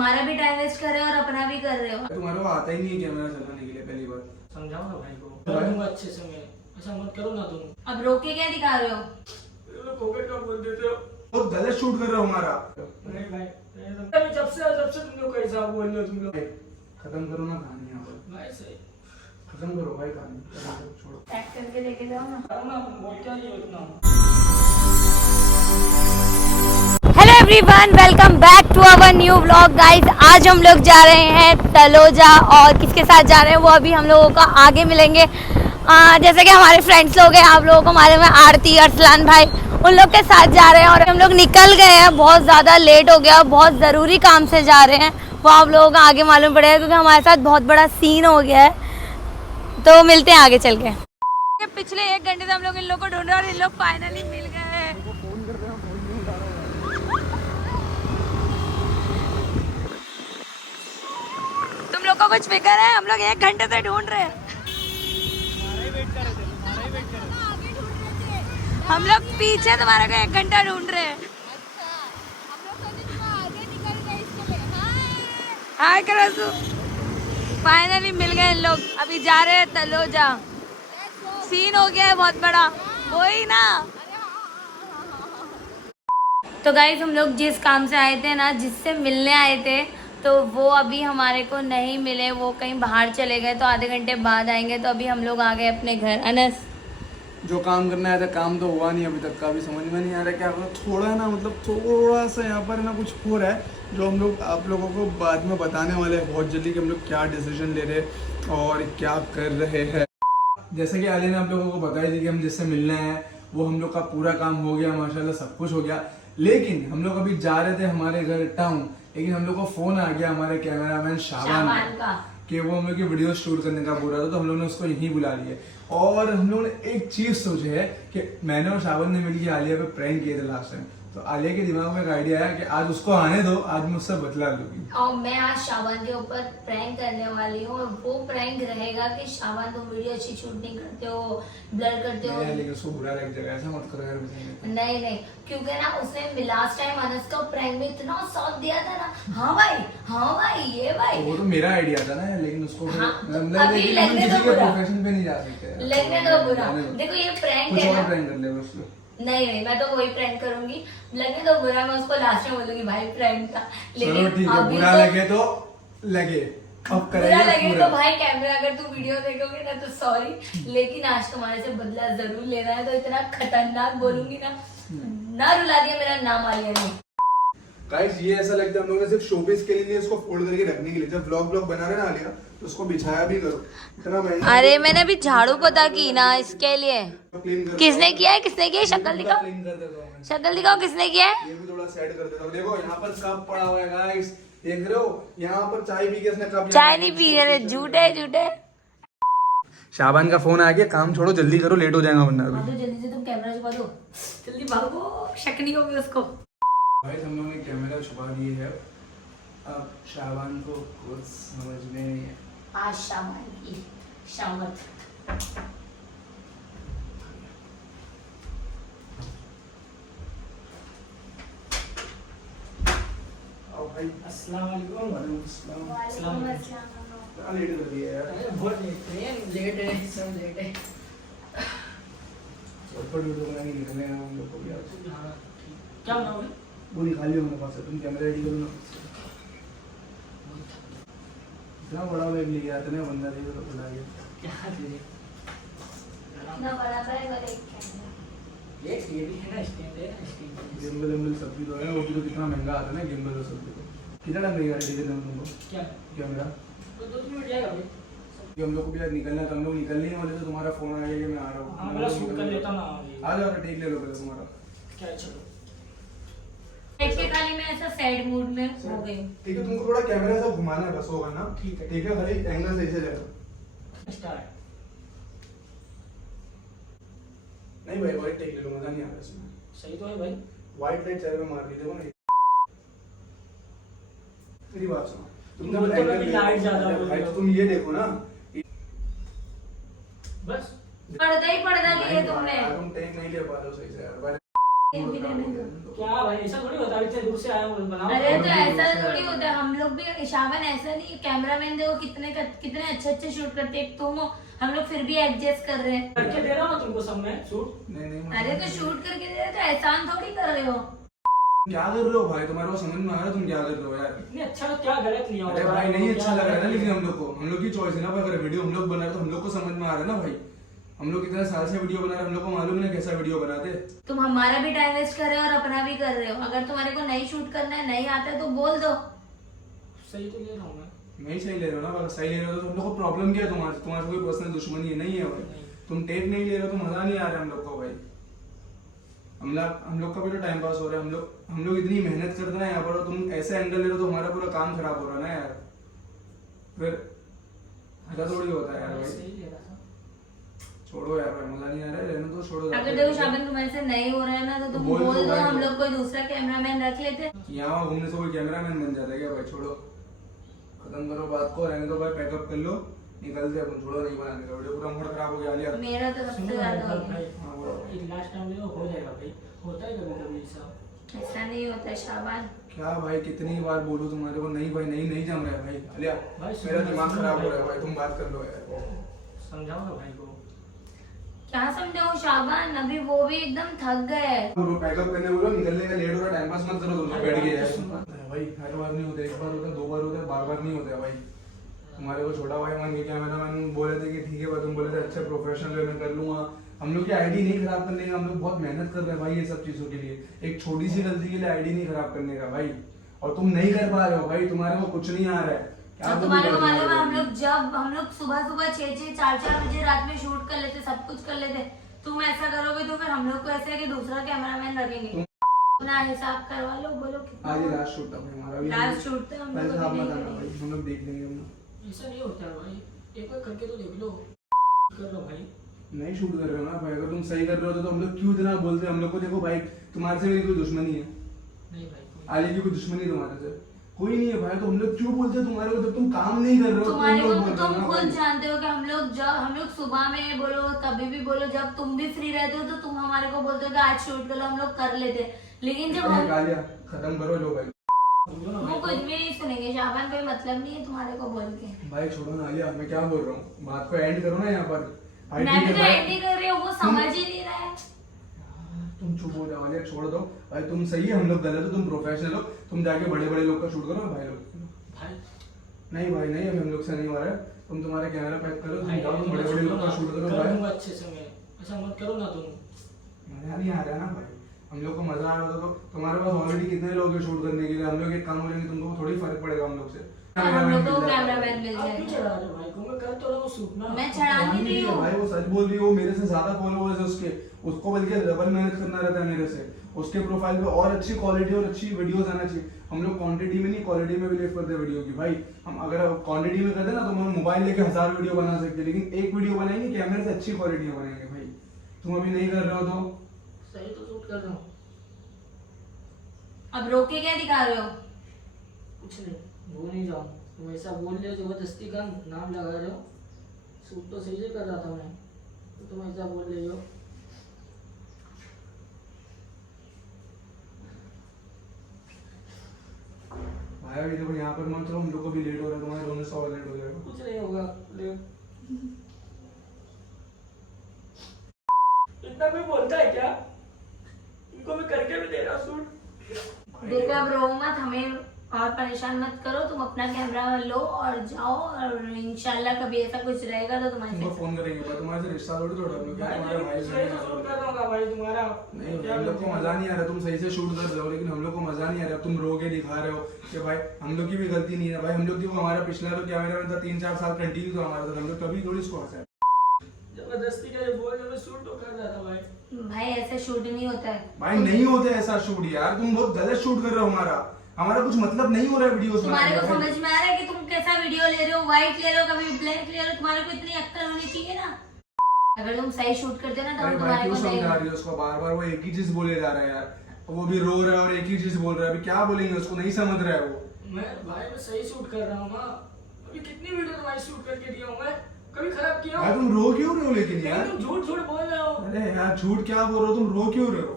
हमारा भी time waste कर रहे हो और अपना भी कर रहे हो। तुम्हारे को आता ही नहीं है कैमरा चलाने के लिए, पहली बार समझाओ ना भाई को, कर दूंगा अच्छे से मैं, ऐसा मत करो ना तुम। अब रोक के क्या दिखा रहे हो? पॉकेट का बोल देते हो, बहुत गलत शूट कर रहे हो हमारा। नहीं भाई, जब से तुम लोग कैसा बोल रहे हो तुम लोग। खत्म करो ना कहानी यहाँ पर, भाई सही खत्म करो भाई कहानी, छोड़ो। पैक करके लेके जाओ ना। करो ना, बोल क्या ये इतना। Hello everyone, welcome back to our new vlog. Guys, आज हम लोग जा रहे हैं तलोजा और किसके साथ जा रहे हैं वो अभी हम लोगों को आगे मिलेंगे। जैसे कि हमारे फ्रेंड्स लोग हैं, आप लोगों को मालूम है, आरती, अरसलान भाई, उन लोग के साथ जा रहे हैं और हम लोग निकल गए हैं। बहुत ज़्यादा लेट हो गया, बहुत ज़रूरी काम से जा रहे हैं, वो आप लोगों को आगे मालूम पड़ेगा क्योंकि हमारे साथ बहुत बड़ा सीन हो गया है। तो मिलते हैं आगे चल के। पिछले 1 घंटे से हम लोग इन लोग को ढूंढ रहे हैं और इन लोग फाइनली मिल गए हैं। तुम लोग को कुछ फिक्र है? हम लोग 1 घंटे से ढूंढ रहे हैं। हम लोग पीछे तुम्हारे को 1 घंटा ढूंढ रहे हैं। हाय करो। फाइनली मिल गए इन लोग, अभी जा रहे हैं तलोजा। सीन हो गया है बहुत बड़ा, वही ना। तो गाइस, हम लोग जिस काम से आए थे ना, जिससे मिलने आए थे, तो वो अभी हमारे को नहीं मिले, वो कहीं बाहर चले गए। तो आधे घंटे बाद आएंगे। तो अभी हम लोग आ गए अपने घर। अनस, जो काम करना है था काम तो हुआ नहीं अभी तक का, भी समझ में नहीं आ रहा क्या करो। थोड़ा ना मतलब थोड़ा सा यहाँ पर ना कुछ हो रहा है जो हम लोग आप लोगों को बाद में बताने वाले हैं बहुत जल्दी कि हम लोग क्या डिसीजन ले रहे हैं और क्या कर रहे हैं। जैसे कि आलिया ने आप लोगों को बताई थी कि हम जिससे मिलने हैं वो हम लोग का पूरा काम हो गया, माशाल्लाह सब कुछ हो गया। लेकिन हम लोग अभी जा रहे थे हमारे घर टाउन, लेकिन हम लोग को फोन आ गया हमारे कैमरामैन शाबान का कि वो हम लोग की वीडियो शूट करने का बोल रहा था। तो हम लोग ने उसको यहीं बुला लिया और हम लोगों ने एक चीज सोची है कि मैंने और शाबान ने मिलकर आलिया पे प्रैंक किए थे लास्ट टाइम। तो आलिया के दिमाग में एक आइडिया है कि आज उसको आने दो, आज मुझसे बदला लूंगी। और मैं आज शाबान के ऊपर प्रैंक करने वाली हूँ। वो प्रैंक रहेगा कि शाबान तुम वीडियो अच्छी शूट नहीं करते हो, ब्लर करते हो। लेकिन उसको बुरा लग जाएगा, ऐसा मत करो यार। नहीं, क्योंकि ना उसने लास्ट टाइम अनस का प्रैंक में इतना साथ दिया था ना। हाँ भाई ये भाई, वो तो मेरा आइडिया था ना, लेकिन उसको अभी लगने दो बुरा, प्रोफेशन पे नहीं जा सकते, लगने दो बुरा। देखो ये प्रैंक है ना, प्रैंक कर ले उसको। नहीं, मैं तो वही प्रैंक करूंगी। लगने तो बुरा, मैं उसको लास्ट में बोलूंगी भाई प्रैंक था। चलो ठीक है, बुरा लगे तो लगे, अब बुरा लगे तो भाई कैमरा अगर तू वीडियो देखोगे ना तो सॉरी, लेकिन आज तुम्हारे से बदला जरूर लेना है। तो इतना खतरनाक बोलूंगी ना रुला दिया मेरा नाम आलिया ने। गाइस, ये ऐसा लगता है हम लोगों ने सिर्फ शोपीस के लिए इसको फोल्ड करके रखने के लिए, जब व्लॉग बना रहे ना आलिया तो उसको बिछाया भी करो। इतना महंगा। अरे मैंने अभी झाड़ू पता की ना इसके लिए। किसने किया है? शक्ल दिखाओ, शक्ल दिखाओ, किसने किया है? ये भी थोड़ा सेट कर देता हूं। देखो यहाँ पर कप पड़ा हुआ है गाइस, देख रहे हो? यहाँ पर चाय पी के इसने कप, चाय नहीं पी है, झूठे। शाबान का फोन आ गया, काम छोड़ो जल्दी करो, लेट हो जाएगा वरना। तो जल्दी से तुम कैमरा छुपा दो, जल्दी भागो, शक नहीं होगी उसको। भाई हम लोगों ने कैमरा छुपा दिए है, अब शाबान को कुछ समझ में नहीं है। आज शाबान की शामत। अस्सलाम वालेकुम। वालेकुम अस्सलाम। लेट कर दिया यार, बहुत लेट है, सब लेट है। ऊपर वीडियो बनाने निकलने हैं हम लोग को भी आज। क्या बनाओगे? वो निकाल लियो मेरे पास से, तुम कैमरा रेडी करो ना। इतना बड़ा बैग ले गया था ना बंदा, देखो तो बुला गया। क्या दे? इतना बड़ा बैग और एक कैमरा। ये भी है ना, स्टैंड है ना, स्टैंड। गिम्बल सब भी तो है, वो भी तो कितना महंगा आता है ना गिम्बल और सब भी। तो कितना टाइम लगेगा रेडी करने में तुमको? क्या कैमरा तो 2 मिनट जाएगा भाई। कि हम लोग को भी आज निकलना था, हम लोग निकलने ही वाले थे, तुम्हारा फोन आ गया कि मैं आ रहा हूँ। हाँ, मेरा शूट कर लेता ना। आ जाओ, टेक ले लो पहले तुम्हारा। क्या? चलो देख के खाली मैं ऐसा सैड मूड में हो गई। ठीक है, तुमको थोड़ा कैमरा ऐसा घुमाना है बस, होगा ना? ठीक है। ठीक है, खाली एंगल सही से जाएगा। स्टार्ट। नहीं भाई, वाइट टेक ले लो, मजा नहीं आता इसमें। सही तो है भाई। व्हाइट लाइट चेहरे पे मार दी, देखो ना। मेरी बात सुनो, तुम बोलते हो अभी लाइट ज्यादा हो रही है। तुम ये देखो ना, पर्दा ही पर्दा लिए तुमने। तुम टेक नहीं ले पा रहे हो सही से यार। एक भी लेने दो। क्या भाई ऐसा थोड़ी होता है, इतने दूर से आया हूँ बनाओ। अरे तो और ऐसा भी थोड़ी होता है, हम लोग भी शाबान ऐसा नहीं, कैमरामैन देखो कितने कितने अच्छे अच्छे शूट करते हैं, तुम हो, हम लोग फिर भी एडजस्ट कर रहे हैं। करके दे रहा हूँ तुमको सब में सूट। नहीं अरे तो शूट करके दे रहे तो एहसान थोड़ी कर रहे हो। क्या कर रहे हो भाई, तुम्हारे को समझ में आ रहा है तुम क्या कर रहे हो यार? इतनी अच्छा तो क्या गलत नहीं अरे होगा भाई नहीं अच्छा लग रहा है ना, लेकिन हम लोग की चॉइस है ना भाई। अगर वीडियो हम लोग बना रहे तो हम लोग को समझ में आ रहा है ना भाई। हम लोग कितने साल से वीडियो बना रहे हैं, हम लोग को मालूम है कैसा वीडियो बनाते। तुम हमारा भी टाइम वेस्ट कर रहे हो और अपना भी कर रहे हो। अगर तुम्हारे को नहीं शूट करना है, नहीं आता है तो बोल दो। सही तो ले रहा हूँ मैं। नहीं सही ले रहे हो ना, अगर सही ले रहे हो तो हम लोग को प्रॉब्लम क्या है तुम्हारे? तुम्हारे कोई पर्सनल दुश्मनी है नहीं है भाई। तुम टेक नहीं ले रहे हो तो मजा नहीं आ रहा है हम लोग को भाई। हम लोग का भी तो टाइम पास हो रहा है। हम लोग इतनी मेहनत करते हैं यहाँ पर और तुम ऐसे एंगल ले रहे हो तो हमारा पूरा काम खराब हो रहा है ना यार। फिर ऐसा थोड़ी होता है यार भाई। सही ले रहा था। छोड़ो यार भाई, मजा नहीं आ रहा है, रहने दो, छोड़ो। अगर देखो शाबिन तुम्हारे से नहीं हो रहा है ना तो तुम बोल दो बोल दो, भाई। हम लोग कोई दूसरा कैमरामैन रख लेते। यहाँ घूमने से कोई कैमरामैन बन जाता है क्या भाई? छोड़ो, खत्म करो बात को, रहने दो भाई, पैकअप कर लो, निकलते अपन। छोड़ो, नहीं बनाने का वीडियो, पूरा मूड खराब हो गया यार। मेरा तो सबसे ज्यादा हो गया। हाँ, बोलो। एक लास्ट टाइम ले हो जाएगा भाई, होता है कभी कभी ऐसा। ऐसा नहीं होता है शाबान। क्या भाई, कितनी बार बोलूं तुम्हारे को? नहीं भाई, नहीं जम रहा है भाई। अलिया भाई, मेरा सुनो, दिमाग सुनो खराब हो भाई। रहा है भाई, तुम बात कर लो यार। समझाओ ना भाई को। क्या समझाऊं शाबान, अभी वो भी एकदम थक गए। पैकअप करने बोलो, निकलने का लेट हो रहा, टाइम पास मत करो, तुम लोग बैठ गए यार। सुनो। भाई हर बार नहीं होता, एक बार होता है, दो बार होता है, बार बार नहीं होता है भाई। तुम्हारे को छोटा भाई मान के कैमरामैन बोले थे कि ठीक है भाई, तुम बोले थे अच्छा प्रोफेशनल वे में कर लूंगा। हम लोग की आईडी नहीं खराब करने का, हम लोग बहुत मेहनत कर रहे हैं भाई ये सब चीजों के लिए। एक छोटी सी गलती के लिए आईडी नहीं खराब करने का भाई, और तुम नहीं कर पा रहे हो भाई। तुम्हारे को कुछ नहीं आ रहा है। क्या अब तुम तुम्हारे को कर रहे हो मालूम है, भाई? हम लोग सुबह सुबह 6-6 4-4 बजे रात में शूट कर लेते, सब कुछ कर लेते। तुम ऐसा करोगे तो फिर हम लोग को ऐसा है कि दूसरा कैमरामैन रखेंगे। अपना हिसाब करवा लो, बोलो कितना। आज लास्ट शूट था भाई हमारा, अभी लास्ट शूट था, हम लोग पैसा आप अभी मत नहीं आना भाई, करेंगे। हम लोग देख लेंगे। हम लोग ऐसा नहीं होता है भाई, एक बार करके तो देख लो। कर लो भाई। नहीं शूट कर रहे हो ना भाई। अगर तुम सही कर रहे हो तो हम लोग क्यों इतना बोलते हैं? हम लोग को देखो भाई, तुम्हारे से मेरी कोई दुश्मनी है? नहीं भाई कोई- आलिया की कोई दुश्मनी तुम्हारे से कोई नहीं है भाई। तो हम लोग क्यों बोलते हैं तुम्हारे को? जब तुम काम नहीं कर रहे हो तुम्हारे तुम को लोग बोल रहे हो तुम ना खुद भाई। जानते हो कि हम लोग सुबह में बोलो, कभी भी बोलो, जब तुम भी फ्री रहते हो तो तुम हमारे को बोलते हो कि आज शूट कर लो, हम लोग कर लेते। लेकिन जब हम आलिया खत्म करो लो भाई। समझो ना वो भाई। कुछ भी नहीं सुनेंगे शाबान, कोई मतलब नहीं है तुम्हारे को बोल के। भाई छोड़ो ना आलिया, मैं क्या बोल रहा हूँ, बात को एंड करो ना यहाँ पर। भाई मैं ठीक भी है तो भाई, एंड ही कर रही हूँ, वो समझ ही नहीं रहा है। तुम चुप हो जाओ आलिया, छोड़ दो भाई। तुम सही है, हम लोग गलत हो, तुम प्रोफेशनल हो, तुम जाके बड़े बड़े लोग का शूट करो ना भाई लोग। भाई नहीं भाई नहीं, अभी हम लोग से नहीं हो रहा है। तुम तुम्हारा कैमरा पैक करो, तुम भाई, जाओ, तुम बड़े बड़े लोग का शूट करो कर भाई। दूंगा अच्छे से मैं। ऐसा मत करो ना तुम। मजा नहीं आ रहा है ना भाई। हम लोग को मजा आ रहा था तो तुम्हारे पास ऑलरेडी कितने लोग हैं शूट करने के लिए? हम लोग एक काम करेंगे, तुमको थोड़ी फर्क पड़ेगा हम लोग से। हम लोग को मिल जाता है। कैमरामैन मिल आप क्यों जाएगा। चढ़ा रहे हो भाई को? मैं कर तो रहा हूँ शूट ना। मैं चढ़ा नहीं रही हूँ। भाई वो सच बोल रही हो, मेरे से ज्यादा फॉलोअर्स है उसके, उसको बल्कि डबल मेहनत करना रहता है मेरे से। उसके प्रोफाइल पे और अच्छी क्वालिटी और अच्छी वीडियोस आना चाहिए। हम लोग क्वांटिटी में नहीं, क्वालिटी में बिलीव करते हैं वीडियो की भाई। हम अगर क्वांटिटी में करते ना तो हम मोबाइल लेके 1000 वीडियो बना सकते हैं, लेकिन एक वीडियो बनाएंगे कैमरे से अच्छी क्वालिटी में बनाएंगे भाई। तुम अभी नहीं कर रहे हो तो सही तो शूट कर रहा हूँ। अब रोके क्या दिखा रहे हो? कुछ नहीं, भूल नहीं जाओ। तुम ऐसा बोल रहे हो, जबरदस्ती का नाम लगा रहे हो। शूट तो सही से कर रहा था मैं, तो तुम ऐसा बोल रहे हो। भाई अभी देखो यहाँ पर मत चलो, हम लोग को भी लेट हो रहा है, तुम्हारे रोने से और लेट हो जाएगा। कुछ नहीं होगा। इतना कोई बोलता है क्या? इनको मैं करके भी दे रहा हूँ शूट। देखो अब रो मत, हमें और परेशान मत करो। तुम अपना कैमरा लो और जाओ, और इंशाल्लाह कभी ऐसा कुछ रहेगा तो तुम्हारे तुमको से फोन करेंगे भाई, तुम्हारे से रिश्ता थोड़ी तोड़ा हम लोग, क्या तुम्हारे भाई सही से शूट कर रहा हूँ भाई तुम्हारा। नहीं, हम लोग को मजा नहीं आ रहा। तुम सही से शूट कर रहे हो, लेकिन हम लोग को मजा नहीं आ रहा। तुम रो के दिखा रहे हो कि भाई हम लोग की भी गलती नहीं है भाई। हम लोग क्यों, हमारा पिछला तो कैमरा में था 3-4 साल कंटिन्यू था हमारा, तो हम लोग कभी थोड़ी इसको हंसा। जबरदस्ती का ये बोल रहे, मैं शूट तो कर रहा था भाई। भाई ऐसा शूट नहीं होता है भाई नहीं होते ऐसा शूट यार, तुम बहुत गलत शूट कर रहे हो। हमारा कुछ मतलब नहीं हो रहा है वीडियोस तुम्हारे को बनाने का। समझ में आ रहा है कि तुम कैसा वीडियो ले रहे हो? व्हाइट ले रहे हो, कभी ब्लैक ले रहे हो? तुम्हारे को इतनी अक्ल होनी चाहिए ना। अगर तुम सही शूट करते ना तो अरे हम भाई तुम्हारे क्यों को सही। समझा रही हो उसको? बार बार वो एक ही चीज बोले जा रहा है यार। वो भी रो रहा है और एक ही चीज बोल रहा है। अभी क्या बोलेंगे उसको? नहीं समझ रहा है वो। मैं सही शूट कर रहा हूँ ना। अभी कितनी वीडियो तुम्हारी शूट करके दिया हूँ मैं? कभी खराब किया भाई हूँ? तुम रो क्यों रहे हो लेकिन यार? तुम झूठ झूठ बोल रहे हो। अरे यार झूठ क्या बोल रहे हो तुम? रो क्यों रहे हो?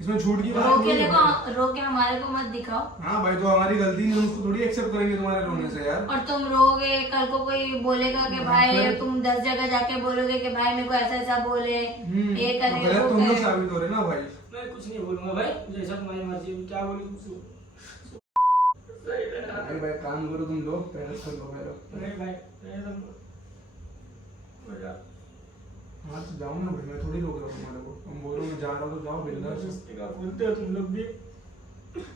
इसमें झूठ की बात रो के नहीं है भाई। देखो, रो के हमारे को मत दिखाओ। हाँ भाई, तो हमारी गलती नहीं, हम उसको थोड़ी एक्सेप्ट करेंगे तुम्हारे रोने से यार। और तुम रोगे, कल को कोई बोलेगा कि भाई फिर- तुम 10 जगह जाके बोलोगे कि भाई मेरे को ऐसा ऐसा बोले, ये करे गलत वो तुम लोग करे। साबित हो रहे ना भाई। मैं कुछ नहीं बोलूंगा भाई, जैसा तुम्हारी मर्जी है, क्या बोलूं तुमसे? भाई भाई काम करो तुम लोग, पहले कर लो पहले। नहीं भाई, नहीं तुम हो जा। हाँ तो जाओ ना भाई, मैं थोड़ी रोक रहा हूँ तुम्हारे को। तुम बोलो मैं जा रहा हूँ तो जाओ बिंदास। जबरदस्ती का बोलते हो तुम लोग भी।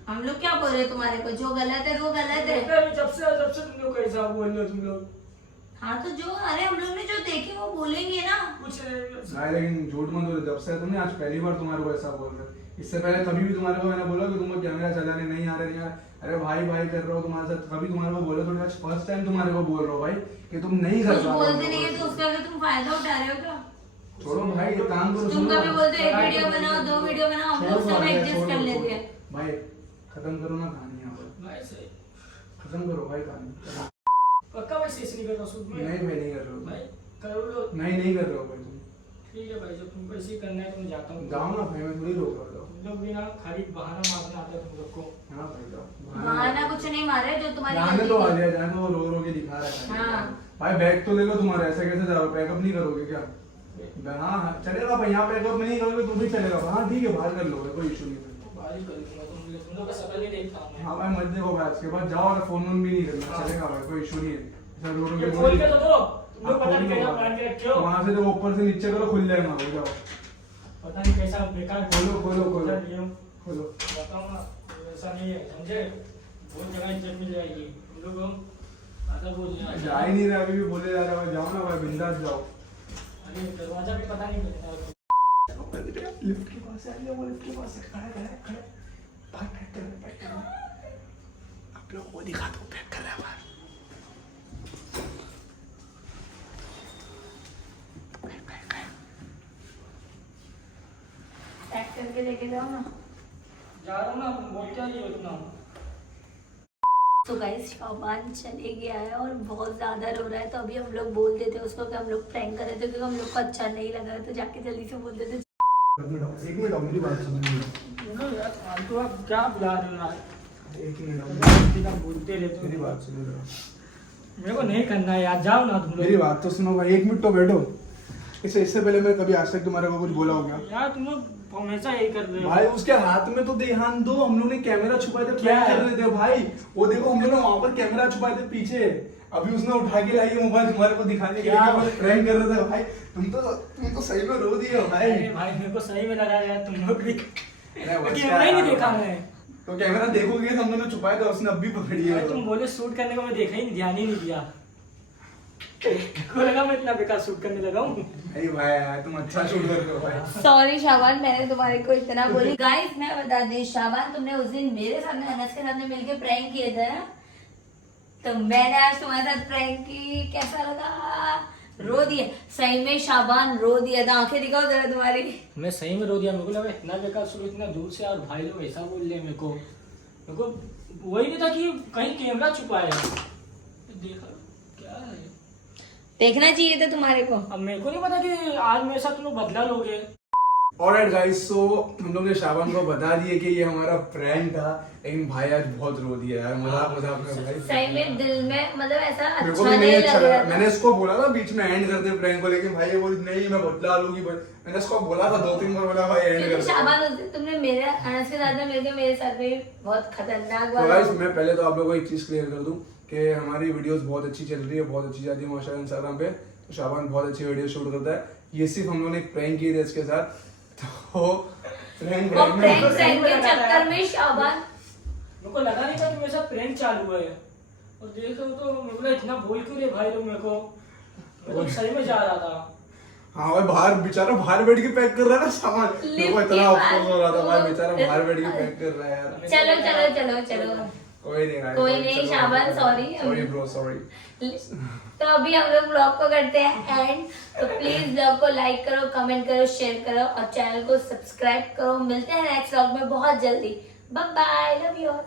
हम लोग क्या बोल रहे हैं तुम्हारे को? जो गलत है वो गलत है। जब से तुम लोग कैसा बोल रहे हो तुम लोग? हाँ तो जो, अरे हम लोग ने जो देखे वो बोलेंगे ना। कुछ नहीं लेकिन झूठ मत बोलो, जब से तुमने आज पहली बार तुम्हारे को ऐसा बोल रहे। इससे पहले कभी भी तुम्हारे को मैंने बोला कि तुमको कैमरा चलाने नहीं आ रहा नहीं आ रहा। अरे भाई भाई कर रहा हूँ तुम्हारे साथ, कभी तुम्हारे को बोला थोड़ी। आज फर्स्ट टाइम तुम्हारे को बोल रहा हूँ भाई कि तुम नहीं कर कुछ पा रहे हो। बोलते नहीं है तो उसका भी तुम फायदा उठा रहे हो क्या? छोड़ो भाई, ये काम करो। तुम सुनो। कभी बोलते हो एक वीडियो बनाओ, 2 वीडियो बनाओ, हम लोग सब एडजस्ट कर लेते हैं। भाई खत्म करो ना कहानी यहाँ पर, भाई सही। खत्म करो भाई कहानी। पक्का भाई शेष नहीं कर रहा सूट में? नहीं भाई नहीं कर रहे हो भाई करो लो। नहीं कर रहे हो भाई तुम। ठीक है भाई, जब तुमको ऐसे ही करना है तो मैं जाता हूँ। जाओ ना भाई, मैं थोड़ी रोक रहा था। तुम लोग भी ना खाली बहाना मारने आते हो तुम लोग को। हाँ भाई जाओ। बहाना कुछ नहीं मारे, जो तुम्हारी जाने गलती तो आ थी। जाए, जाने तो वो रो रो के दिखा रहा है। हाँ। भाई बैग तो ले लो तुम्हारा, ऐसे कैसे जाओ? पैकअप नहीं करोगे क्या? हाँ हाँ चलेगा भाई, यहाँ पैकअप नहीं करोगे तो भी चलेगा। हाँ ठीक है, बाहर कर लो, कोई इशू नहीं है। बाहर ही कर दूंगा, तुम लोग का शक्ल नहीं देखता हूँ मैं। हाँ भाई मत देखो भाई, इसके बाद जाओ और फोन वोन भी नहीं करना, चलेगा भाई, कोई इशू नहीं है। ऐसा रो रो ये के खोल के तो दो, तुम लोग पता नहीं कैसा प्लान के रखे हो। वहाँ से जो ऊपर से नीचे करो, खुल जाएगा। हो जाओ, पता नहीं कैसा बेकार खोलो खोलो खोलो नियम खोलो। बताओ ना, ऐसा नहीं है समझे? बहुत जगह इज्जत मिल जाएगी तुम लोग हम आधा बोल रहे जा ही नहीं रहा, अभी भी बोले जा रहा है। जाओ ना भाई, बिंदास जाओ। अरे दरवाजा भी पता नहीं मिलता। लिफ्ट के पास आ जाओ, वो लिफ्ट के पास है, खड़ा खड़ा खड़ा। भाई पैक कर रहे, पैक कर रहे। आप लोग को दिखा दो, पैक कर रहा है बाहर। पैक करके लेके जाओ ना। जा रहा हूँ ना, तुम बोल क्या रही हो इतना? तो गाइस शाबान चले गया है और बहुत ज्यादा रो रहा है, तो अभी हम लोग बोल देते उसको कि हम लोग प्रैंक कर रहे थे, क्योंकि हम लोग को अच्छा नहीं लग रहा, तो जाके जल्दी से बोल देते। एक मिनट आओ, मेरी बात सुनो। यार फालतू आप क्या बुला रहे हो यार? एक मिनट आओ, सीधा बोलते रहते हो। मेरी बात सुनो जरा। मेरे को नहीं करना है यार, जाओ ना तुम लोग। मेरी बात तो सुनो भाई, एक मिनट तो बैठो। इससे पहले मैं कभी आज तक तुम्हारे को कुछ बोला हो क्या? यार तुम लोग हमेशा यही कर रहे हो भाई उसके हाथ में तो ध्यान दो। हम लोग ने कैमरा छुपाए थे, क्या क्या है? कर रहे थे भाई? वो देखो, हम लोग ने वहां पर कैमरा छुपाए थे पीछे। अभी उसने उठा के लाई मोबाइल तुम्हारे को दिखाने के लिए क्या? कि मैं प्रैंक कर रहा था। भाई तुम तो सही में रो दिए हो भाई। अरे भाई मेरे को सही में लगा यार, तुम लोग भी अरे बस कैमरा ही नहीं देखा मैं। तो कैमरा देखोगे, हम लोग ने छुपाया था, उसने अब भी पकड़ी है। भाई तुम बोले शूट करने को, मैं देखा ही नहीं, ध्यान ही नहीं दिया। को लगा मैं इतना बेकार शूट करने लगा हूँ। अरे भाई यार, तुम अच्छा शूट करते हो भाई। सॉरी शाबान, मैंने तुम्हारे को इतना बोली। गाइस मैं बता दी, शाबान तुमने उस दिन मेरे साथ में अनस के साथ में मिलके प्रैंक किए थे ना, तो मैंने आज तुम्हारे साथ प्रैंक की। कैसा लगा? रो दिए सही में, शाबान रो दिया था। आंखें दिखाओ जरा तुम्हारी। मैं सही में रो दिया, मेरे को लगा इतना बेकार शूट, इतना दूर से और भाई लोग ऐसा बोल रहे मेरे को वही नहीं था कि कहीं कैमरा छुपाया है। देखा क्या है? देखना चाहिए था तुम्हारे को। अब मेरे को नहीं पता कि आज मेरे साथ तुम लोग बदला लोगे। ऑलराइट गाइस, सो हम लोग ने शाबान को बता दिए कि ये हमारा प्रैंक था, लेकिन भाई आज बहुत रो दिया यार। मजाक मजाक में भाई सही में दिल में मतलब ऐसा मेरे को अच्छा भी नहीं नहीं अच्छा लग लगा। रहा था। मैंने इसको बोला था बीच में एंड कर दे प्रैंक को, लेकिन भाई ये बोली नहीं मैं बदला लूंगी। मैंने इसको बोला था 2-3 बार, बोला भाई एंड क्योंकि कर दे। शाबान उस दिन तुमने मेरे अनस के साथ में मिलके मेरे साथ में बहुत खतरनाक तो वाला। गाइस मैं पहले तो आप लोगों को एक चीज क्लियर कर दूं कि हमारी वीडियोस बहुत अच्छी चल रही है, बहुत अच्छी जाती है माशाल्लाह इंस्टाग्राम पे। तो शाबान बहुत अच्छी वीडियो शूट करता है। ये सिर्फ हम लोगों ने एक प्रैंक किए थे इसके साथ, तो प्रैंक वो प्रैंक के चक्कर में शाबान मेरे को लगा नहीं था कि मेरे साथ प्रैंक चालू है, और देख रहे हो तो मेरे को इतना बोल क्यों रहे भाई लोग मेरे को? मैं तो सही में जा रहा था। हाँ भाई, बाहर बेचारा बाहर बैठ के पैक कर रहा है ना सामान। मेरे को इतना अफसोस हो रहा था भाई, बेचारा बाहर बैठ के पैक कर रहा है यार। चलो चलो चलो चलो, कोई नहीं guys, कोई नहीं, चलो, शाबान, sorry। Sorry bro, sorry. तो अभी हम लोग ब्लॉग को करते हैं एंड। तो प्लीज ब्लॉग को लाइक करो, कमेंट करो, शेयर करो और चैनल को सब्सक्राइब करो। मिलते हैं नेक्स्ट ब्लॉग में बहुत जल्दी। Bye bye, love you all.